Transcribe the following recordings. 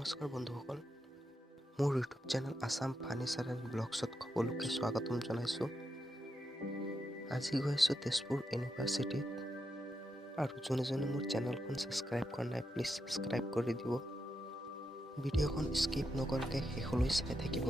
নমস্কাৰ বন্ধুসকল, মোৰ YouTube channel Assam furniture and ব্লগছত সকলোকে স্বাগতম জনাইছোঁ। আজি গৈ আছোঁ তেজপুৰ ইউনিভাৰ্চিটিত, আৰু যোনে মোৰ চেনেলখন ছাবস্ক্ৰাইব কৰা নাই প্লিজ ছাবস্ক্ৰাইব কৰি দিব। ভিডিঅ'খন স্কিপ নকৰাকৈ শেষলৈ চাই থাকিব।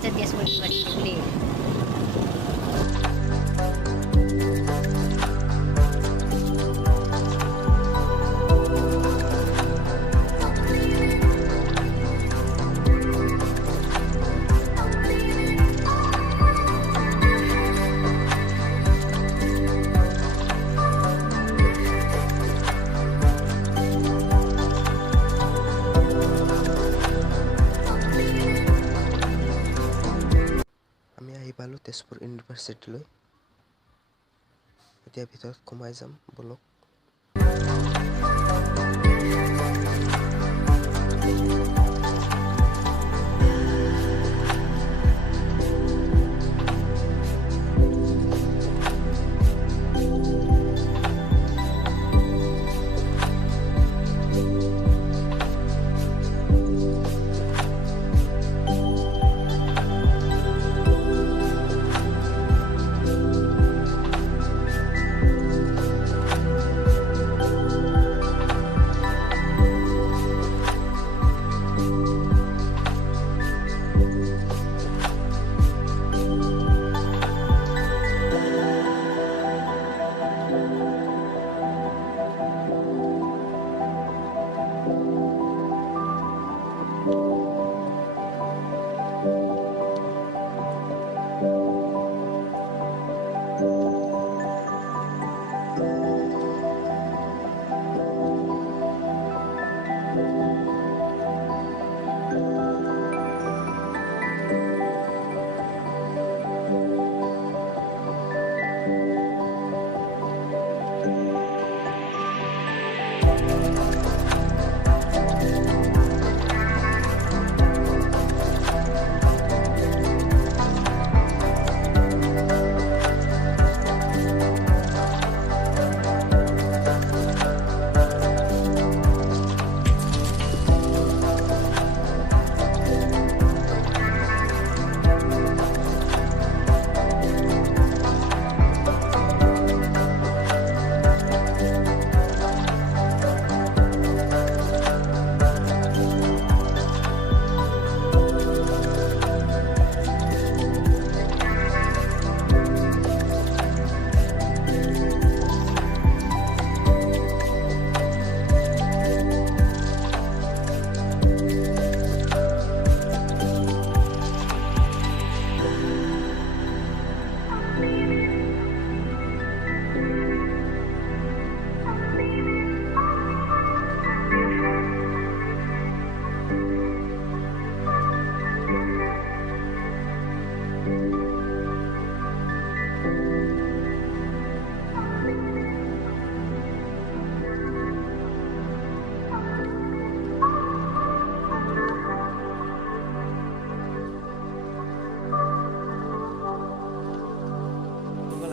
Tersebut boleh. পালো তেজপুৰ ইউনিভাৰ্চিটিলৈ। এতিয়া ভিতৰত সোমাই যাম বলক।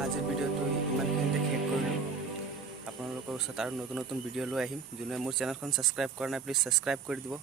আজিৰ ভিডিঅ'টো ইমানখিনিতে শেষ কৰিলোঁ। আপোনালোকৰ ওচৰত আৰু নতুন ভিডিঅ' লৈ আহিম। যোনে মোৰ চেনেলখন ছাবস্ক্ৰাইব কৰা নাই প্লিজ ছাবস্ক্ৰাইব কৰি দিব।